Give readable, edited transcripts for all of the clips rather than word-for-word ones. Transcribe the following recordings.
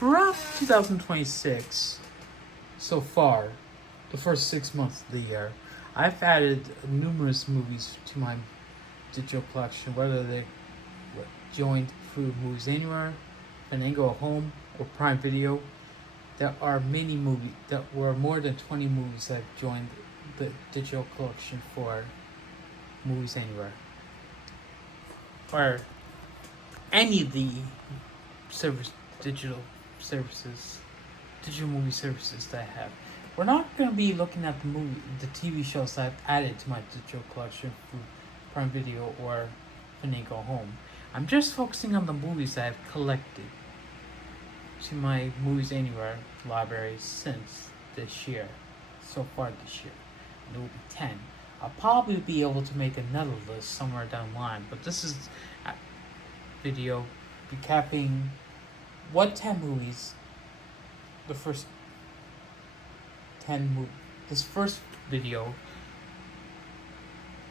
throughout 2026, so far, the first 6 months of the year, I've added numerous movies to my digital collection, whether they joined through Movies Anywhere, Fandango Home, or Prime Video. There are many movies, there were more than 20 movies that joined the digital collection for Movies Anywhere. Or any of the service digital services, digital movie services that I have. We're not going to be looking at the TV shows that I've added to my digital collection through Prime Video or Fandango Home. I'm just focusing on the movies that I've collected to my Movies Anywhere library since this year, so far this year. And it will be 10. I'll probably be able to make another list somewhere down the line, but this is a video recapping what 10 movies, the first 10 movies, this first video.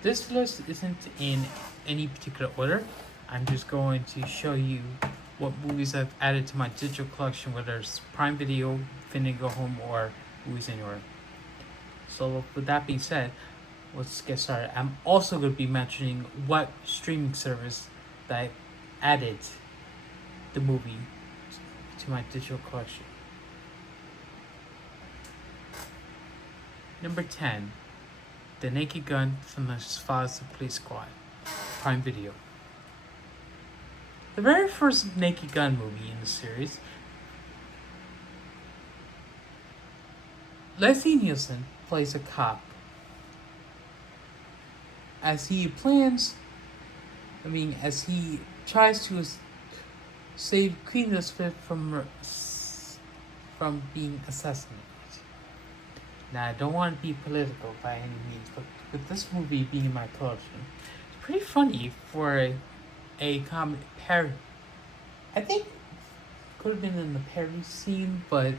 This list isn't in any particular order. I'm just going to show you what movies I've added to my digital collection, whether it's Prime Video, Fandango Home, or Movies Anywhere. So with that being said, let's get started. I'm also going to be mentioning what streaming service that I added the movie to my digital collection. Number 10, The Naked Gun from the Files of Police Squad, Prime Video. The very first Naked Gun movie in the series, Leslie Nielsen plays a cop as he tries to save Queen Elizabeth from being assassinated. Now, I don't want to be political by any means, but with this movie being in my collection, it's pretty funny for a comic parody. I think it could have been in the parody scene, but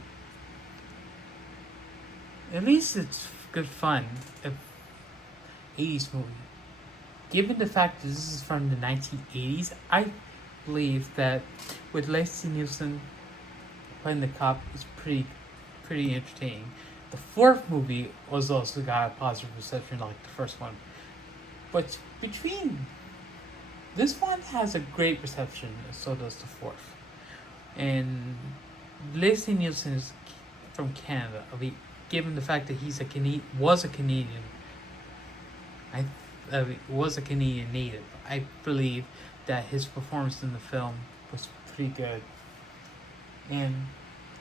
at least it's good fun. An 80s movie. Given the fact that this is from the 1980s, I believe that with Leslie Nielsen playing the cop is pretty entertaining. The fourth movie was also got a positive reception like the first one. But between this one has a great reception, so does the fourth. And Leslie Nielsen is from Canada. Given the fact that was a Canadian native, I believe that his performance in the film was pretty good. And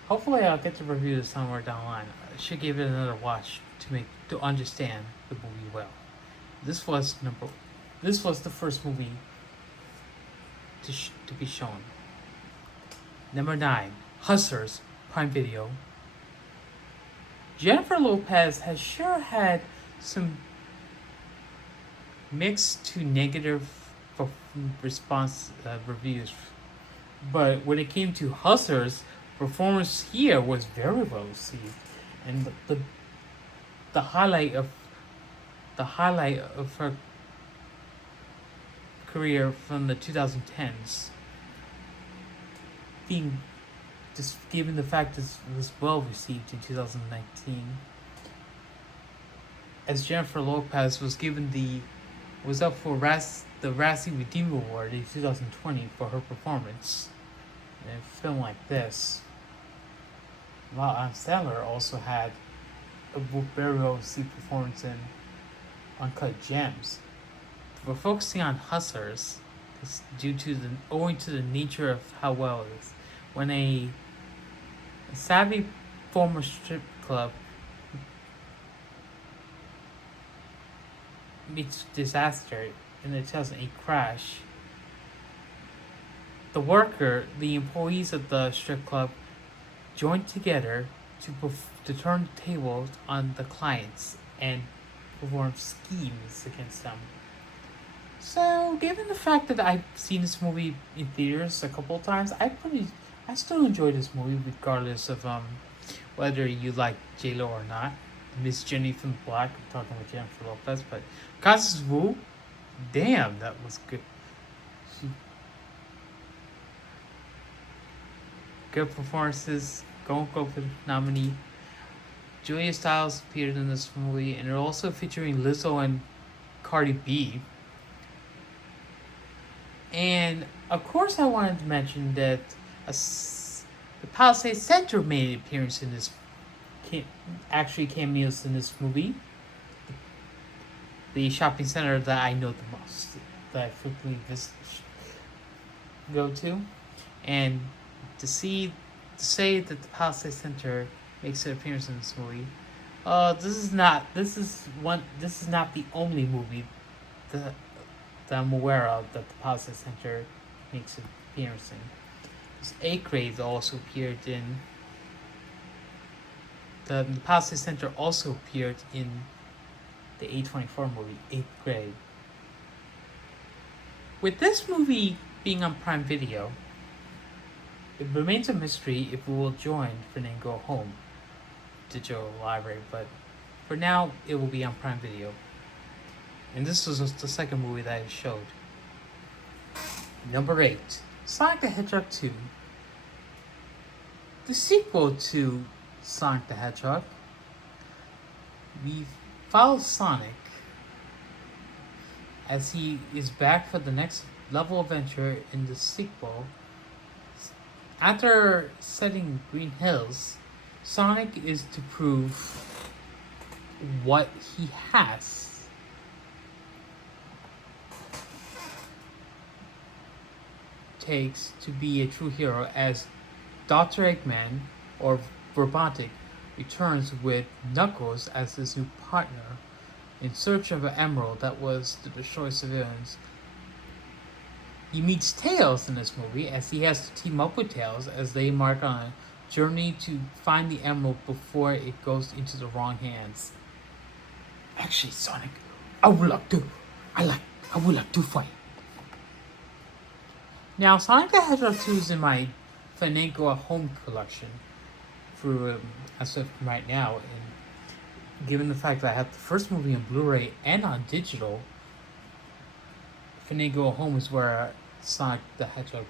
hopefully I'll get to review this somewhere down the line. I should give it another watch to understand the movie well. This was the first movie to be shown. Number 9, Hustlers, Prime Video. Jennifer Lopez has sure had some mixed to negative response reviews, but when it came to Hustlers, performance here was very well received, and the highlight of her career from the 2010s, being just given the fact that it was well received in 2019, as Jennifer Lopez was up for the Razzie Redeemer Award in 2020 for her performance in a film like this. While Adam Sandler also had a very well received performance in Uncut Gems. We're focusing on Hustlers owing to the nature of how well it is. When a savvy former strip club meets disaster in a 2008 crash, the employees of the strip club joined together to turn the tables on the clients and perform schemes against them. So, given the fact that I've seen this movie in theaters a couple of times, I still enjoy this movie regardless of whether you like J-Lo or not. Miss Jenny from the Block, I'm talking about Jennifer Lopez, but Constance Wu, damn, that was good. good performances. Golden Globe nominee. Julia Stiles appeared in this movie, and they're also featuring Lizzo and Cardi B. And of course, I wanted to mention that the Palisade Center made an appearance in this, actually cameos in this movie. The shopping center that I know the most, that I frequently go to, and to say that the Palisade Center makes an appearance in this movie. This is not the only movie that I'm aware of that the Palisade Center makes an appearance in. This 8th grade also appeared in the Palisade Center also appeared in the A24 movie, 8th grade. With this movie being on Prime Video, it remains a mystery if we will join Fandango Home digital library, but for now it will be on Prime Video. And this was the second movie that I showed. Number 8, Sonic the Hedgehog 2. The sequel to Sonic the Hedgehog, we follow Sonic as he is back for the next level adventure in the sequel. After setting Green Hills, Sonic is to prove what he has. Takes to be a true hero, as Dr. Eggman, or Robotic, returns with Knuckles as his new partner in search of an emerald that was to destroy civilians. He meets Tails in this movie, as he has to team up with Tails as they embark on a journey to find the emerald before it goes into the wrong hands. Actually, Sonic, I would like to fight. Now, Sonic the Hedgehog 2 is in my Fandango Home collection through as of right now, and given the fact that I have the first movie on Blu-ray and on digital, Fandango Home is where Sonic the Hedgehog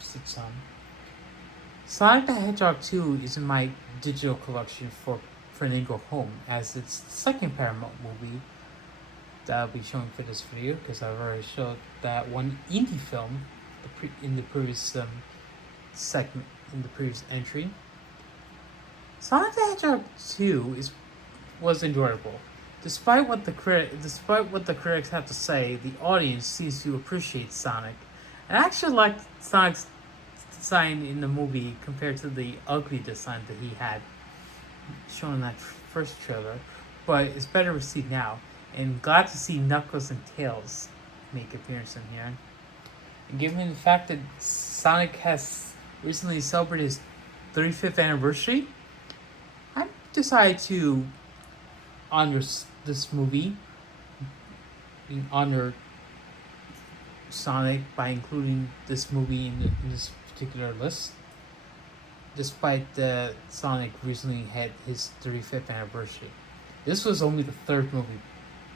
sits on. Sonic the Hedgehog 2 is in my digital collection for Fandango Home, as it's the second Paramount movie that I'll be showing for this video, because I've already showed that one indie film in the previous segment, in the previous entry. Sonic the Hedgehog 2 was enjoyable. Despite what the critics have to say, the audience seems to appreciate Sonic. And I actually liked Sonic's design in the movie compared to the ugly design that he had shown in that first trailer, but it's better received now. And glad to see Knuckles and Tails make appearance in here. And given the fact that Sonic has recently celebrated his 35th anniversary, I decided to honor this movie, honor Sonic by including this movie in this particular list, despite that Sonic recently had his 35th anniversary. This was only the third movie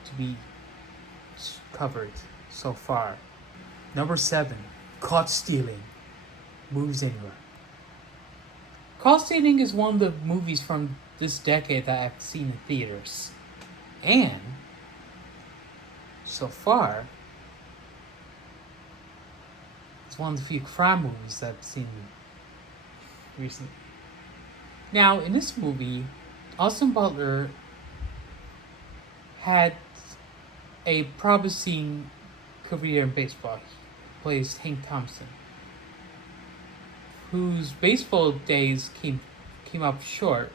to be covered so far. Number 7, Caught Stealing. Movies Anywhere. Caught Stealing is one of the movies from this decade that I've seen in theaters. And so far, it's one of the few crime movies that I've seen recently. Now, in this movie, Austin Butler had a promising career in baseball. He plays Hank Thompson, whose baseball days came up short,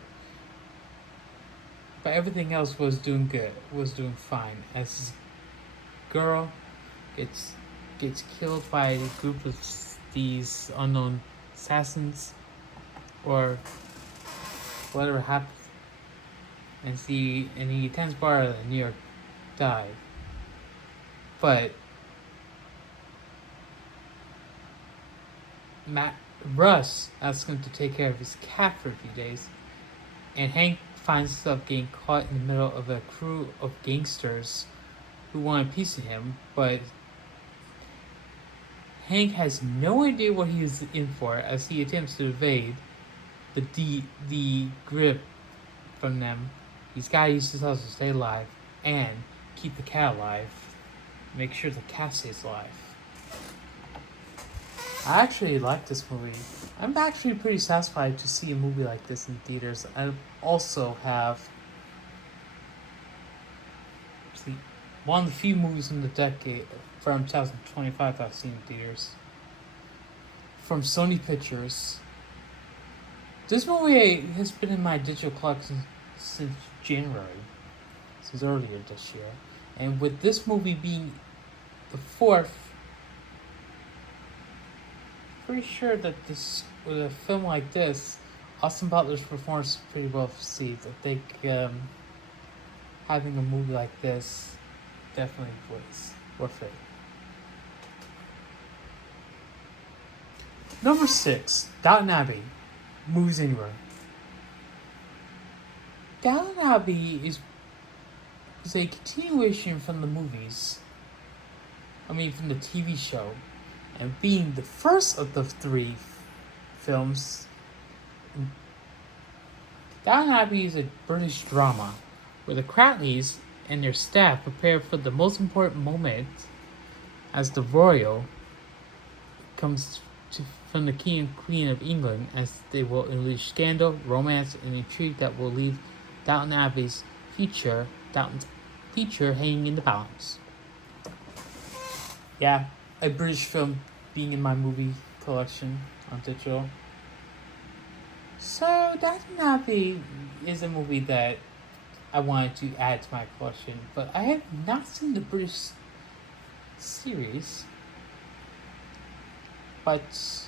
but everything else was doing good, was doing fine, as his girl gets killed by a group of these unknown assassins, or whatever happens, and he attends bar at New York dive. But Russ asks him to take care of his cat for a few days, and Hank finds himself getting caught in the middle of a crew of gangsters who want a piece of him, but Hank has no idea what he is in for as he attempts to evade the grip from them. He's got to use his hustle to stay alive and keep the cat alive. Make sure the cat stays alive. I actually like this movie. I'm actually pretty satisfied to see a movie like this in theaters. I also have one of the few movies in the decade from 2025 I've seen in theaters. From Sony Pictures. This movie has been in my digital collection since January, since earlier this year. And with this movie being the fourth, pretty sure that this, with a film like this, Austin Butler's performance is pretty well received. I think having a movie like this definitely was worth it. Number 6, Downton Abbey. Movies Anywhere. Downton Abbey is a continuation from the movies. From the TV show. And being the first of the 3 films, Downton Abbey is a British drama where the Cratleys and their staff prepare for the most important moment as the royal comes from the King and Queen of England, as they will unleash scandal, romance, and intrigue that will leave Downton Abbey's future hanging in the balance. Yeah, a British film being in my movie collection on digital. So Downton Abbey is a movie that I wanted to add to my collection, but I have not seen the British series. But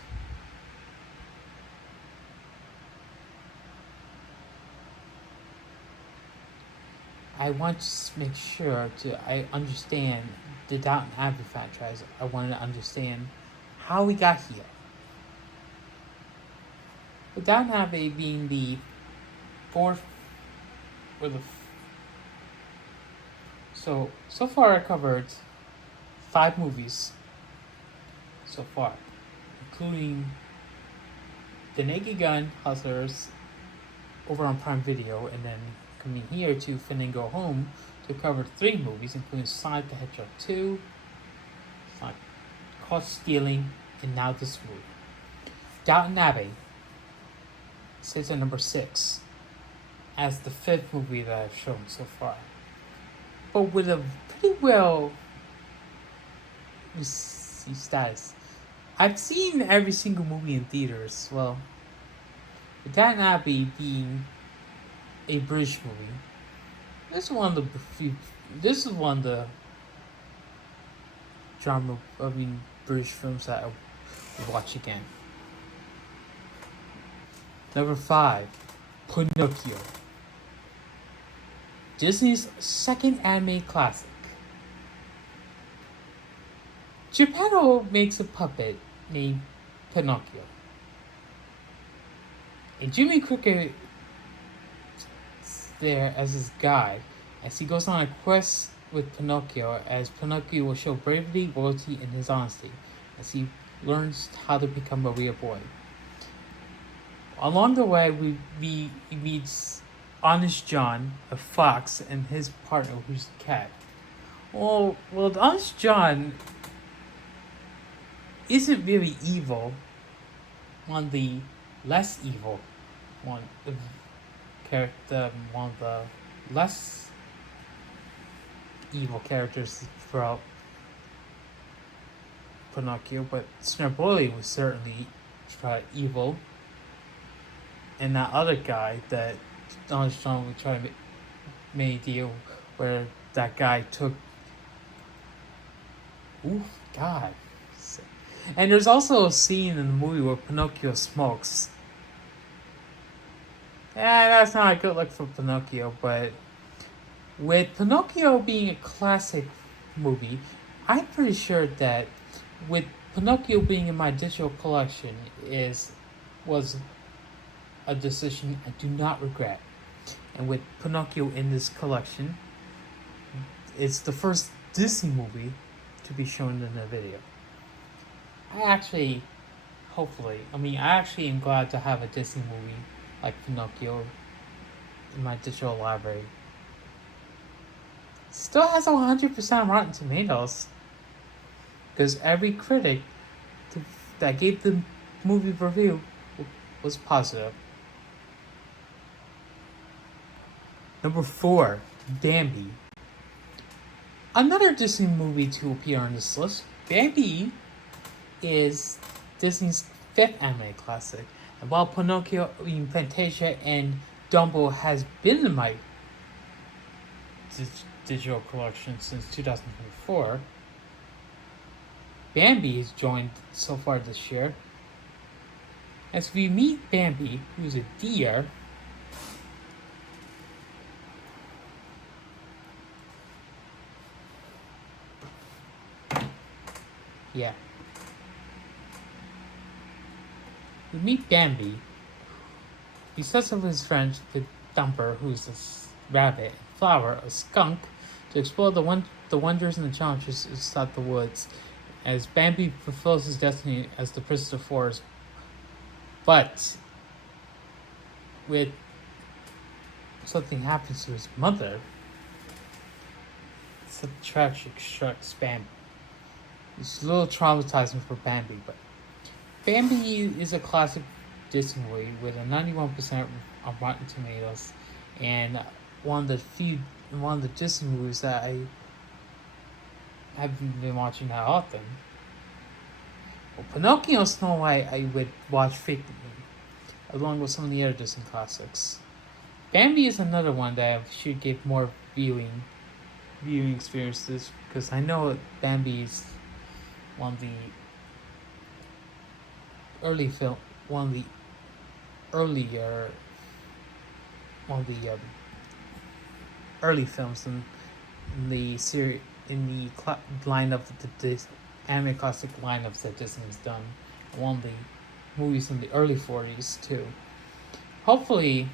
I want to make sure I understand the Downton Abbey franchise. I wanted to understand how we got here. With Downton Abbey being the fourth, or the so far I covered 5 movies so far, including The Naked Gun, Hustlers, over on Prime Video, and then coming here to Fandango Home to cover 3 movies, including Sonic the Hedgehog 2, Sonic Caught Stealing, and now this movie. Downton Abbey sits at number 6 as the 5th movie that I've shown so far, but with a pretty well status. I've seen every single movie in theaters. Well, Downton Abbey being a British movie, this is one of the British films that I would watch again. Number 5, Pinocchio. Disney's second anime classic. Geppetto makes a puppet named Pinocchio. And Jimmy Cricket is there as his guide as he goes on a quest with Pinocchio, as Pinocchio will show bravery, loyalty, and his honesty as he learns how to become a real boy. Along the way, he meets Honest John, a fox, and his partner, who's a cat. Well, Honest John isn't very evil. One of the less evil one of the less evil characters throughout Pinocchio, but Snerboli was certainly evil. And that other guy that Honest John would try to make a deal where that guy took. Ooh, God. And there's also a scene in the movie where Pinocchio smokes. That's not a good look for Pinocchio, but with Pinocchio being a classic movie, I'm pretty sure that with Pinocchio being in my digital collection was a decision I do not regret. And with Pinocchio in this collection, it's the first Disney movie to be shown in a video. I actually, hopefully, I actually am glad to have a Disney movie like Pinocchio in my digital library. Still has 100% Rotten Tomatoes because every critic that gave the movie review was positive. Number 4, Bambi. Another Disney movie to appear on this list. Bambi is Disney's fifth anime classic. And while Pinocchio, Fantasia, and Dumbo has been in my digital collection since 2024, Bambi has joined so far this year. As we meet Bambi, who's a deer, yeah. We meet Bambi. He sets up his friend with Dumper, who's a rabbit, and Flower, a skunk, to explore the wonders and the challenges inside the woods, as Bambi fulfills his destiny as the Prince of the Forest. But with something happens to his mother, something tragic strikes Bambi. It's a little traumatizing for Bambi, but Bambi is a classic Disney movie with a 91% on Rotten Tomatoes, and one of the Disney movies that I haven't been watching that often. Well, Pinocchio and Snow White I would watch frequently, along with some of the other Disney classics. Bambi is another one that I should give more viewing experiences because I know Bambi is one of the early film one of the earlier one of the early films in the series in the lineup the anime classic lineups that Disney's done. One of the movies in the early 40s too. Hopefully,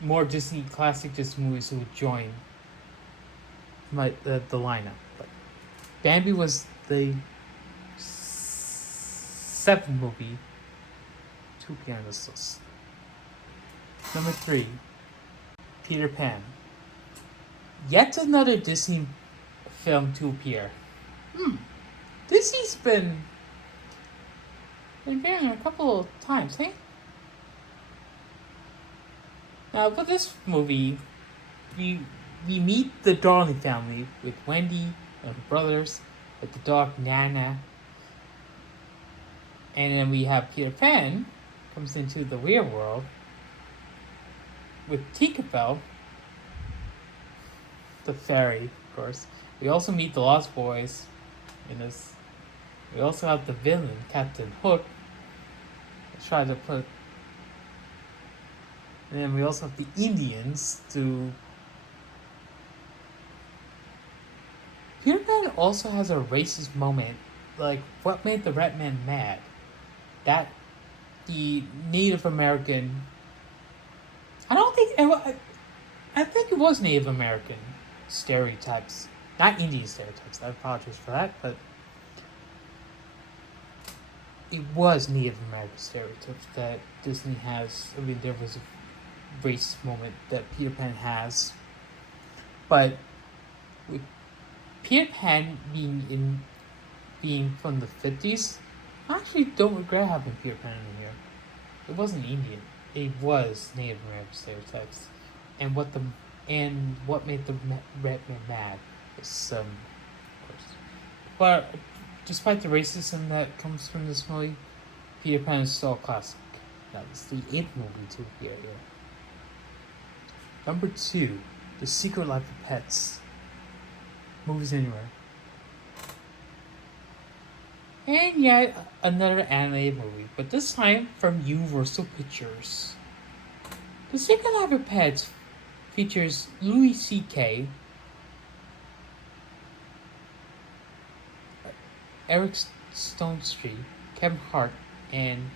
more classic Disney movies will join the lineup. But Bambi was the seventh movie to appear on this list. Number 3, Peter Pan. Yet another Disney film to appear. Disney's been appearing a couple of times, hey? Now, with this movie, we meet the Darling family with Wendy and her brothers, with the dog Nana, and then we have Peter Pan comes into the real world with Tinkerbell, the fairy, of course. We also meet the Lost Boys in this. We also have the villain, Captain Hook, try to put. And then we also have the Indians to. Peter Pan also has a racist moment, like what made the Red Man mad? That the Native American. I don't think I think it was Native American stereotypes, not Indian stereotypes. I apologize for that, but it was Native American stereotypes that Disney has. I mean, there was a racist moment that Peter Pan has, but with Peter Pan being from the 50s, I actually don't regret having Peter Pan in here. It wasn't Indian. It was Native American stereotypes, and what made the Red Man mad was of course. But despite the racism that comes from this movie, Peter Pan is still a classic. That was the 8th movie to appear here. Number 2, The Secret Life of Pets. Movies Anywhere. And yet another animated movie, but this time from Universal Pictures. The Secret Life of Pets features Louis C.K., Eric Stonestreet, Kevin Hart, and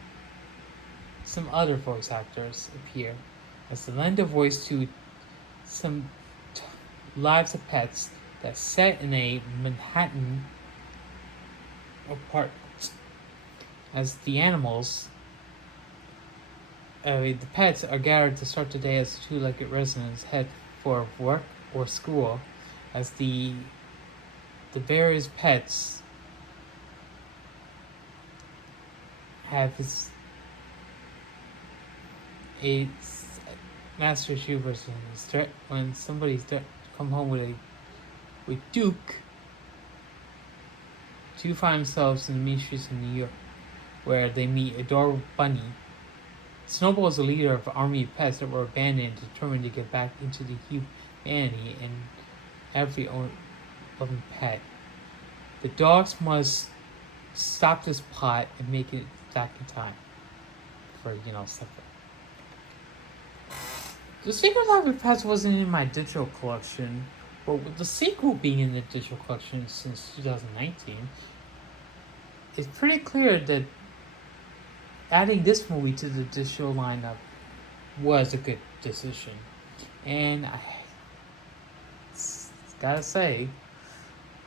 some other voice actors appear as they lend a voice to some lives of pets that's set in a Manhattan apart, as the animals, the pets are gathered to start the day as the two-legged residents head for work or school, as the various pets have his a master achievers when somebody's come home with Duke to find themselves in the mean streets of New York, where they meet adorable Bunny. Snowball is the leader of an army of pets that were abandoned, determined to get back into the humanity and every loving pet. The dogs must stop this plot and make it back in time for stuff. The Secret Life of Pets wasn't in my digital collection, but with the sequel being in the digital collection since 2019, it's pretty clear that adding this movie to the digital lineup was a good decision. And I gotta say,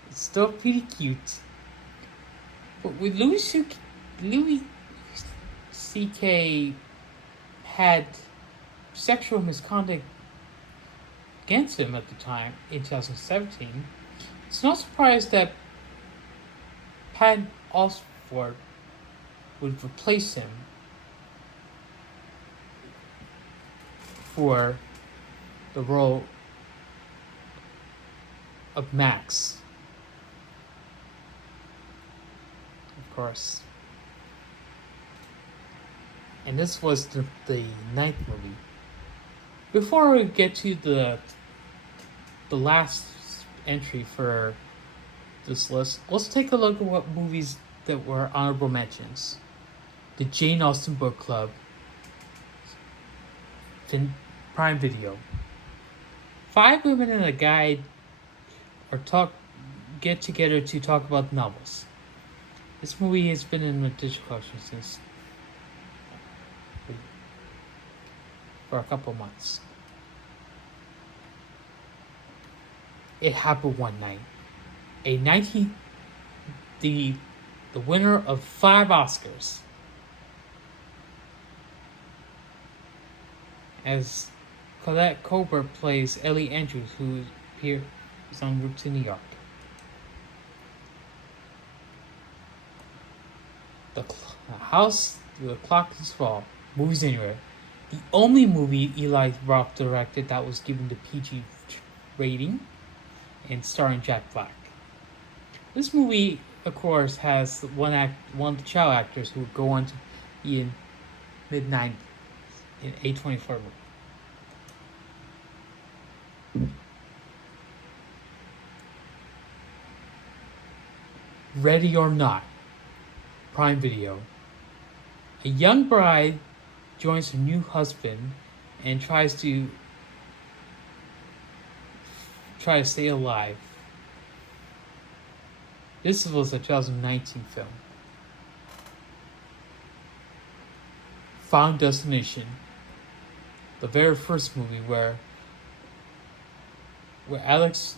it's still pretty cute. But with Louis C.K. had sexual misconduct against him at the time in 2017, it's no surprise that Patton Oswalt would replace him for the role of Max. Of course. And this was the ninth movie. Before we get to the last entry for this list, let's take a look at what movies that were honorable mentions. The Jane Austen Book Club, Prime Video. 5 Women and a Guide get together to talk about novels. This movie has been in the digital collection since for a couple months. It Happened One Night. The winner of 5 Oscars. As Colette Colbert plays Ellie Andrews, who appears en route to New York. The Clock is Fall. Movies Anywhere. The only movie Eli Roth directed that was given the PG rating, and starring Jack Black. This movie, of course, has one of the child actors who would go on to be in mid-90s in A24 movie. Ready or Not, Prime Video. A young bride joins her new husband and tries to stay alive. This was a 2019 film. Final Destination, the very first movie where Alex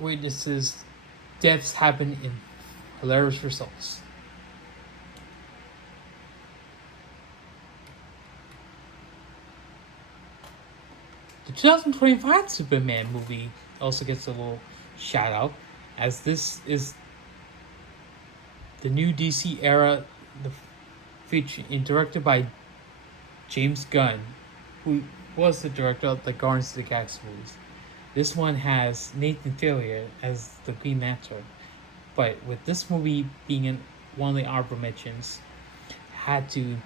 witnesses deaths happen in hilarious results. The 2025 Superman movie also gets a little shout out, as this is the new DC era, feature directed by James Gunn, who was the director of the Guardians of the Galaxy movies. This one has Nathan Fillion as the Green Lantern, but with this movie being in one of the honorable mentions, had to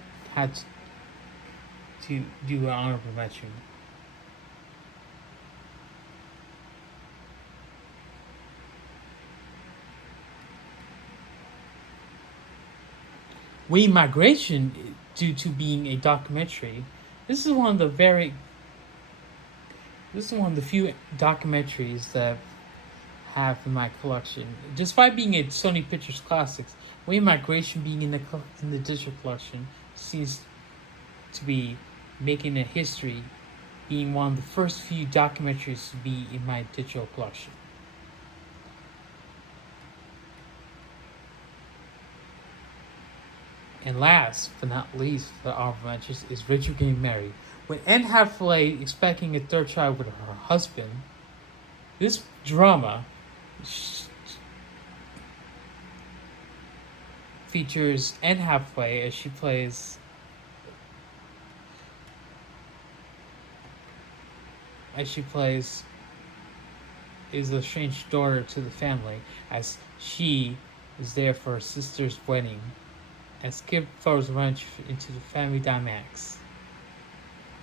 do an honorable mention. Wayne Migration, due to being a documentary, this is one of the few documentaries that I have in my collection. Despite being a Sony Pictures Classics, Wayne Migration being in the digital collection seems to be making a history, being one of the first few documentaries to be in my digital collection. And last but not least, for the honorable mentions is Richard getting married. When Anne Hathaway expecting a third child with her husband, this drama features Anne Hathaway as she plays is a strange daughter to the family, as she is there for her sister's wedding, as Kip throws a wrench into the family dynamics.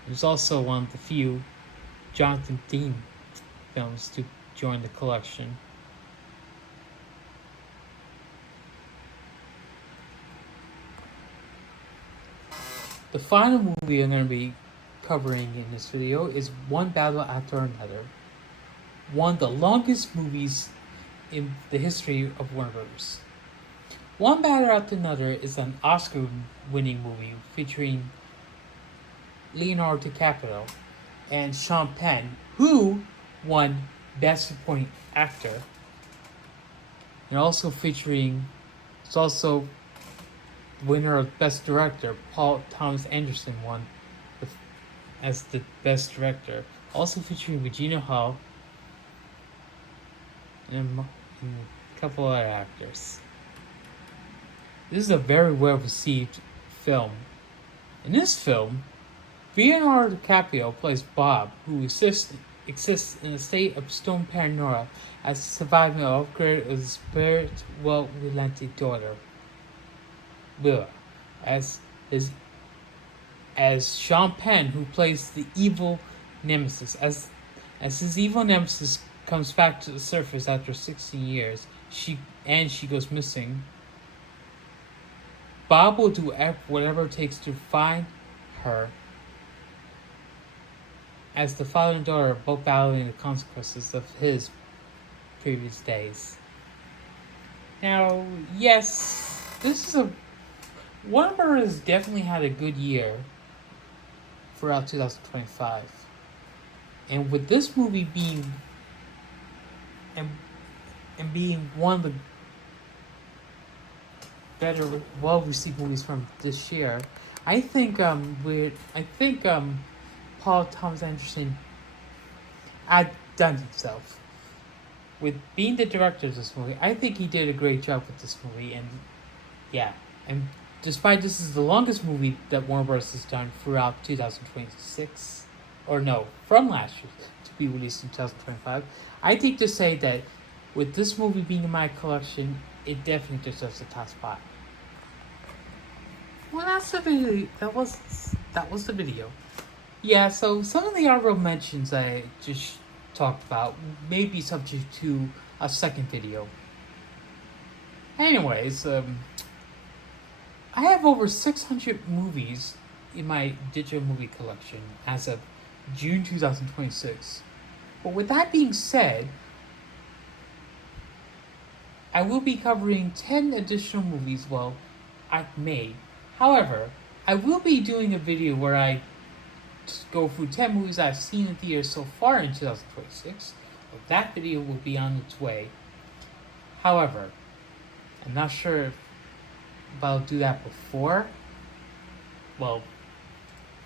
It was also one of the few Jonathan Dean films to join the collection. The final movie I'm going to be covering in this video is One Battle After Another, one of the longest movies in the history of Warner Bros. One Battle After Another is an Oscar-winning movie featuring Leonardo DiCaprio and Sean Penn, who won Best Supporting Actor, and also it's also winner of Best Director. Paul Thomas Anderson won as the Best Director, also featuring Regina Hall and a couple other actors. This is a very well received film. In this film, Leonardo DiCaprio plays Bob, who exists in a state of stone paranoia as a surviving upgrade of his spirit well-relented daughter, Willa, as Sean Penn, who plays the evil nemesis. As his evil nemesis comes back to the surface after 16 years, she goes missing. Bob will do whatever it takes to find her, as the father and daughter are both battling the consequences of his previous days. Now, yes, Warner has definitely had a good year throughout 2025. And with this movie being being one of the better, well-received movies from this year, I think Paul Thomas Anderson outdone himself with being the director of this movie. I think he did a great job with this movie, and despite this is the longest movie that Warner Bros. Has done throughout 2026, or no, from last year to be released in 2025, I think to say that with this movie being in my collection, it definitely deserves the top spot. Well, that's the video. That was the video. Yeah, so some of the honorable mentions I just talked about may be subject to a second video. Anyways, I have over 600 movies in my digital movie collection as of June 2026. But with that being said, I will be covering 10 additional movies, I've made. However, I will be doing a video where I go through 10 movies I've seen in theaters so far in 2026. But that video will be on its way. However, I'm not sure if I'll do that before, or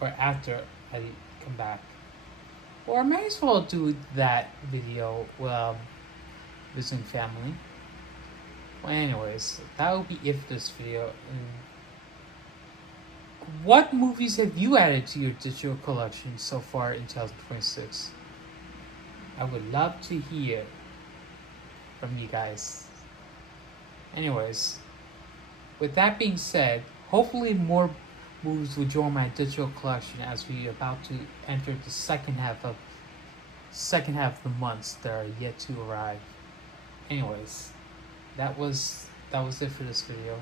after I come back. Or I may as well do that video visiting family. Well, anyways, that will be it for this video. What movies have you added to your digital collection so far in 2026? I would love to hear from you guys. Anyways, with that being said, hopefully more movies will join my digital collection as we are about to enter the second half of the months that are yet to arrive. Anyways, that was it for this video.